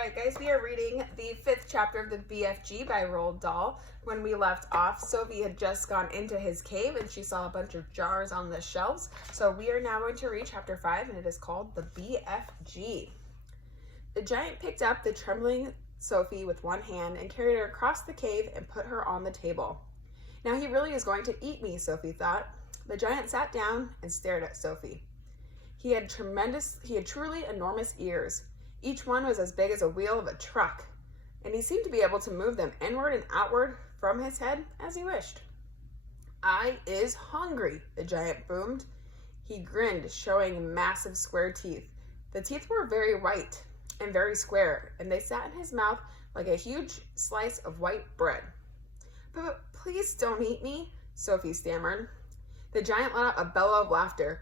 Alright guys, we are reading the 5th chapter of the BFG by Roald Dahl. When we left off, Sophie had just gone into his cave and she saw a bunch of jars on the shelves. So we are now going to read chapter 5 and it is called the BFG. The giant picked up the trembling Sophie with one hand and carried her across the cave and put her on the table. Now he really is going to eat me, Sophie thought. The giant sat down and stared at Sophie. He had truly enormous ears. Each one was as big as a wheel of a truck, and he seemed to be able to move them inward and outward from his head as he wished. "I is hungry," the giant boomed. He grinned, showing massive square teeth. The teeth were very white and very square, and they sat in his mouth like a huge slice of white bread. But please don't eat me," Sophie stammered. The giant let out a bellow of laughter.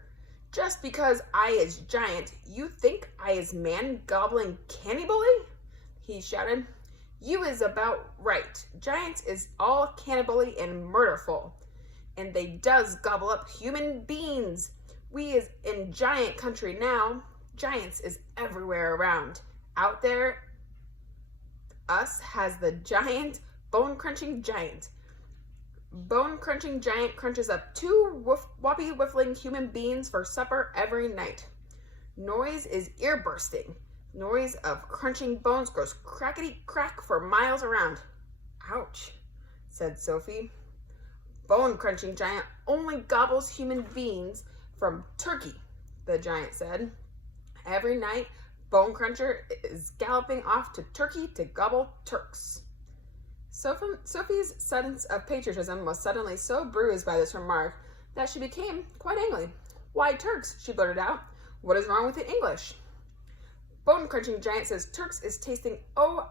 "Just because I is giant, you think I is man-gobbling cannibally?" he shouted. "You is about right. Giants is all cannibally and murderful. And they does gobble up human beings. We is in giant country now. Giants is everywhere around. Out there, us has the giant, bone-crunching giant. Bone-crunching giant crunches up 2 whoppy-whiffling human beings for supper every night. Noise is ear-bursting. Noise of crunching bones goes crackety-crack for miles around." "Ouch," said Sophie. "Bone-crunching giant only gobbles human beings from turkey," the giant said. "Every night, Bone Cruncher is galloping off to Turkey to gobble Turks." Sophie's sense of patriotism was suddenly so bruised by this remark that she became quite angry. "Why Turks?" she blurted out. "What is wrong with the English?" "Bone-crunching giant says Turks is tasting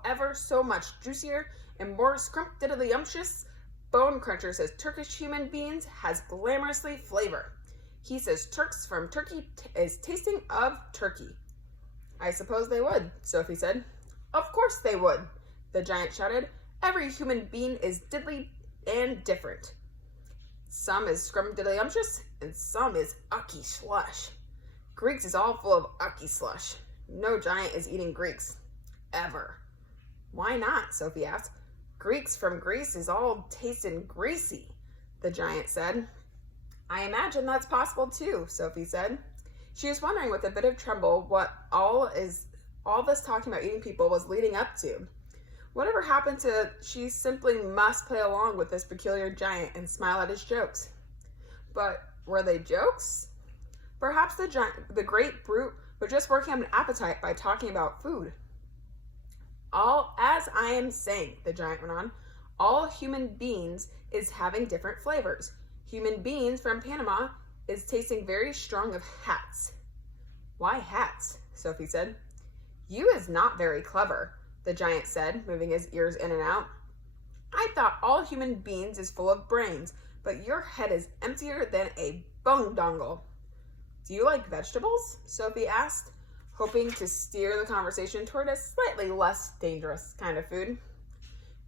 ever so much juicier and more scrumptiddlyumptious. Bone Cruncher says Turkish human beings has glamorously flavor. He says Turks from Turkey is tasting of turkey." "I suppose they would," Sophie said. "Of course they would," the giant shouted. "Every human being is diddly and different. Some is scrumdiddlyumptious, and some is ucky slush. Greeks is all full of ucky slush. No giant is eating Greeks. Ever." "Why not?" Sophie asked. "Greeks from Greece is all tasting greasy," the giant said. "I imagine that's possible too," Sophie said. She was wondering with a bit of tremble what all this talking about eating people was leading up to. Whatever happened to she simply must play along with this peculiar giant and smile at his jokes. But were they jokes? Perhaps the great brute was just working up an appetite by talking about food. "All as I am saying," the giant went on, "all human beings is having different flavors. Human beings from Panama is tasting very strong of hats." "Why hats?" Sophie said. "You is not very clever," the giant said, moving his ears in and out. "I thought all human beings is full of brains, but your head is emptier than a bone dongle." "Do you like vegetables?" Sophie asked, hoping to steer the conversation toward a slightly less dangerous kind of food.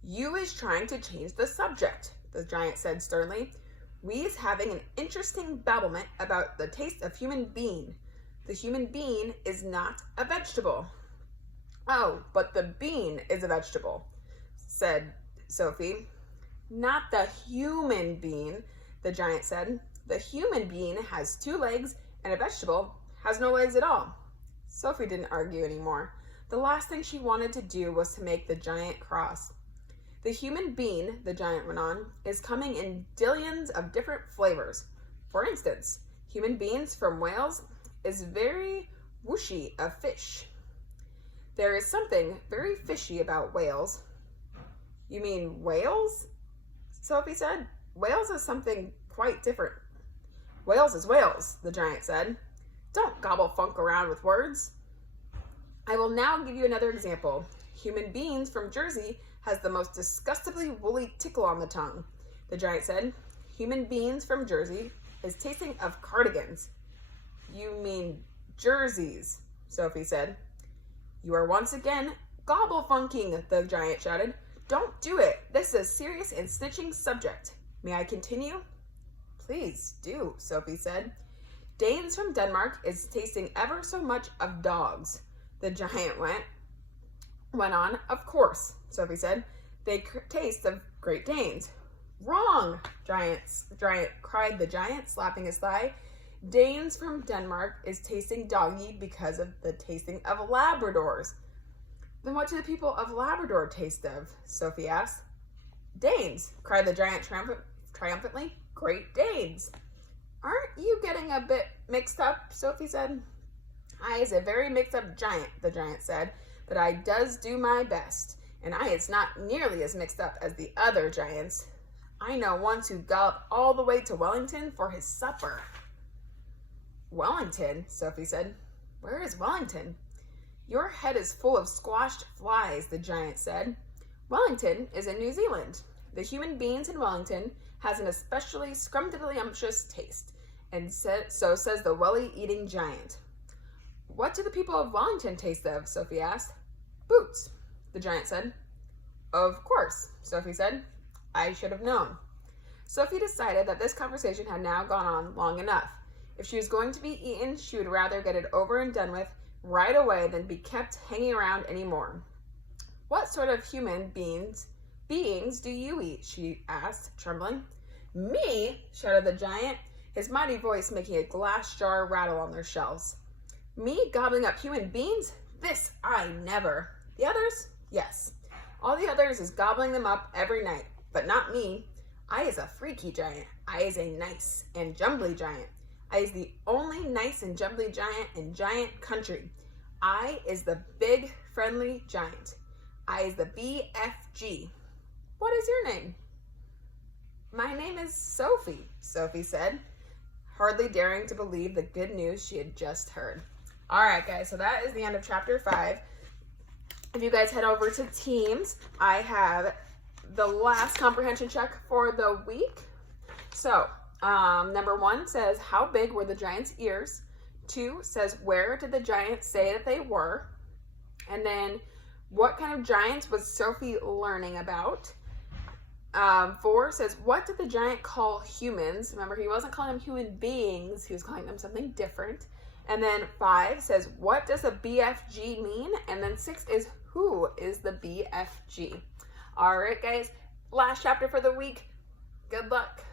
"You is trying to change the subject," the giant said sternly. "We is having an interesting babblement about the taste of human being. The human being is not a vegetable." "Oh, but the bean is a vegetable," said Sophie. "Not the human being," the giant said. "The human being has 2 legs and a vegetable has no legs at all." Sophie didn't argue anymore. The last thing she wanted to do was to make the giant cross. "The human being," the giant went on, "is coming in dillions of different flavors. For instance, human beings from Wales is very whooshy of fish. There is something very fishy about whales." "You mean whales?" Sophie said. "Whales is something quite different." "Whales is whales," the giant said. "Don't gobble funk around with words." "I will now give you another example. Human beings from Jersey has the most disgustingly woolly tickle on the tongue," the giant said. "Human beings from Jersey is tasting of cardigans." "You mean jerseys," Sophie said. "You are once again gobble-funking," the giant shouted. "Don't do it. This is a serious and snitching subject. May I continue?" "Please do," Sophie said. "Danes from Denmark is tasting ever so much of dogs," the giant went went on. Of course, Sophie said. They taste of Great Danes. Wrong, Giant cried the giant, slapping his thigh. Danes from Denmark is tasting doggy because of the tasting of Labradors. Then what do the people of Labrador taste of? Sophie asked. Danes, cried the giant triumphantly. Great Danes. Aren't you getting a bit mixed up? Sophie said. I is a very mixed up giant, the giant said, but I does do my best, and I is not nearly as mixed up as the other giants. I know one who galloped all the way to Wellington for his supper. Wellington, Sophie said. Where is Wellington? Your head is full of squashed flies, the giant said. Wellington is in New Zealand. The human beings in Wellington has an especially scrumptious taste, and so says the welly-eating giant. What do the people of Wellington taste of? Sophie asked. Boots, the giant said. Of course, Sophie said. I should have known. Sophie decided that this conversation had now gone on long enough. If she was going to be eaten, she would rather get it over and done with right away than be kept hanging around anymore. What sort of human beings do you eat? She asked, trembling. Me, shouted the giant, his mighty voice making a glass jar rattle on their shelves. Me gobbling up human beings? This I never. The others? Yes. All the others is gobbling them up every night, but not me. I is a freaky giant. I is a nice and jumbly giant. I is the only nice and jumbly giant in giant country. I is the big friendly giant. I is the BFG. What is your name? My name is Sophie, Sophie said, hardly daring to believe the good news she had just heard. All right, guys, so that is the end of chapter 5. If you guys head over to Teams, I have the last comprehension check for the week. So, number 1 says, how big were the giant's ears? 2 says, where did the giant say that they were? And then, what kind of giants was Sophie learning about? 4 says, what did the giant call humans? Remember, he wasn't calling them human beings. He was calling them something different. And then 5 says, what does a BFG mean? And then 6 is, who is the BFG? All right, guys, last chapter for the week. Good luck.